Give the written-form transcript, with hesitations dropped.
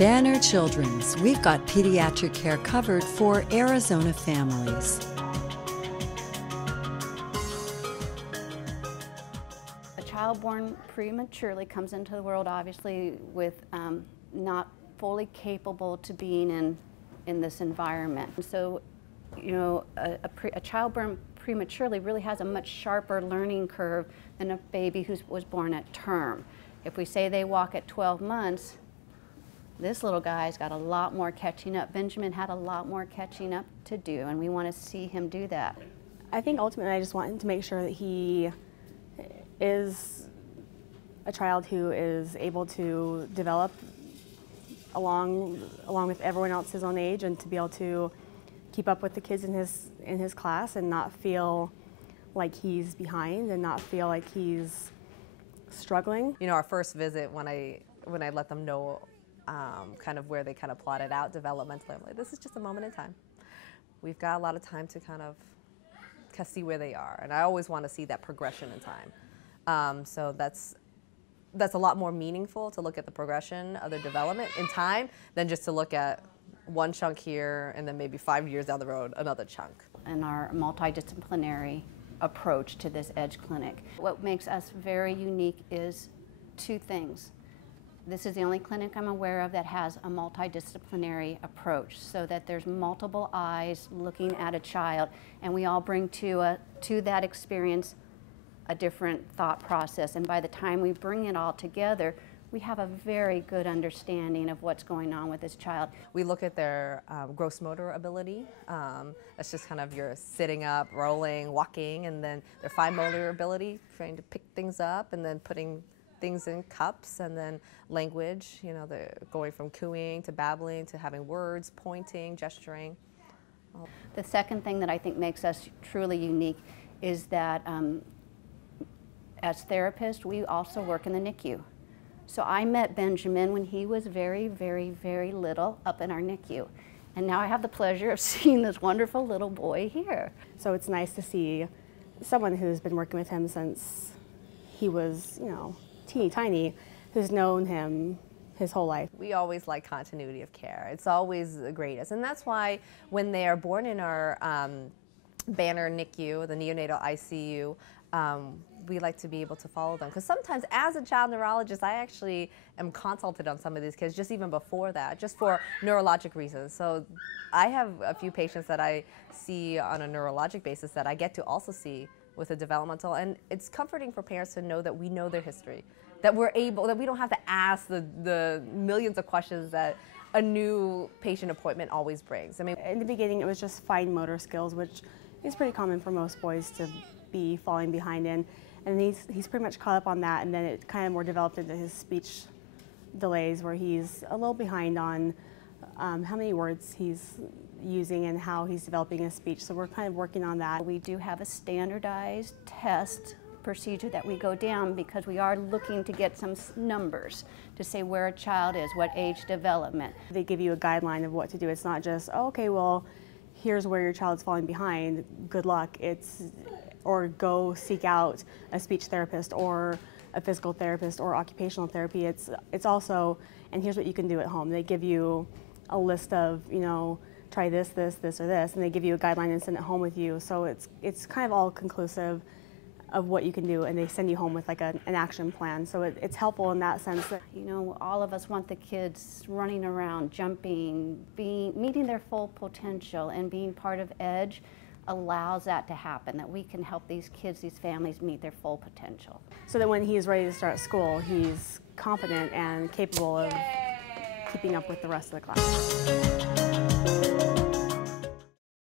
Banner Children's, we've got pediatric care covered for Arizona families. A child born prematurely comes into the world obviously with not fully capable to being in this environment. So, you know, a child born prematurely really has a much sharper learning curve than a baby who was born at term. If we say they walk at 12 months, this little guy's got a lot more catching up. Benjamin had a lot more catching up to do, and we want to see him do that. I think ultimately I just wanted to make sure that he is a child who is able to develop along with everyone else his own age, and to be able to keep up with the kids in his class and not feel like he's behind and not feel like he's struggling. You know, our first visit, when I let them know kind of where they kind of plotted out developmentally, I'm like, this is just a moment in time. We've got a lot of time to kind of see where they are, and I always want to see that progression in time. So that's a lot more meaningful to look at the progression of their development in time than just to look at one chunk here and then maybe 5 years down the road another chunk. In our multidisciplinary approach to this EDGE clinic, what makes us very unique is two things. This is the only clinic I'm aware of that has a multidisciplinary approach, so that there's multiple eyes looking at a child, and we all bring to that experience a different thought process, and by the time we bring it all together, we have a very good understanding of what's going on with this child. We look at their gross motor ability. That's just kind of your sitting up, rolling, walking, and then their fine motor ability, trying to pick things up and then putting things in cups, and then language, you know, they're going from cooing to babbling to having words, pointing, gesturing. The second thing that I think makes us truly unique is that as therapists, we also work in the NICU. So I met Benjamin when he was very, very, very little up in our NICU. And now I have the pleasure of seeing this wonderful little boy here. So it's nice to see someone who's been working with him since he was, you know, teeny tiny, who's known him his whole life. We always like continuity of care. It's always the greatest. And that's why when they are born in our Banner NICU, the neonatal ICU, we like to be able to follow them. Because sometimes as a child neurologist, I actually am consulted on some of these kids just even before that, just for neurologic reasons. So I have a few patients that I see on a neurologic basis that I get to also see with a developmental, and it's comforting for parents to know that we know their history, that we don't have to ask the millions of questions that a new patient appointment always brings. I mean, in the beginning it was just fine motor skills, which is pretty common for most boys to be falling behind in, and he's pretty much caught up on that, and then it kind of more developed into his speech delays, where he's a little behind on how many words he's using and how he's developing his speech. So we're kind of working on that. We do have a standardized test procedure that we go down because we are looking to get some numbers to say where a child is, what age development. They give you a guideline of what to do. It's not just, oh, okay, well, here's where your child's falling behind, good luck. Or go seek out a speech therapist or a physical therapist or occupational therapy. It's also, and here's what you can do at home. They give you a list of, you know, try this, this, this, or this, and they give you a guideline and send it home with you. So it's kind of all conclusive of what you can do, and they send you home with like an action plan. So it's helpful in that sense. That, you know, all of us want the kids running around, jumping, meeting their full potential, and being part of EDGE allows that to happen, that we can help these kids, these families meet their full potential. So that when he's ready to start school, he's confident and capable of keeping up with the rest of the class.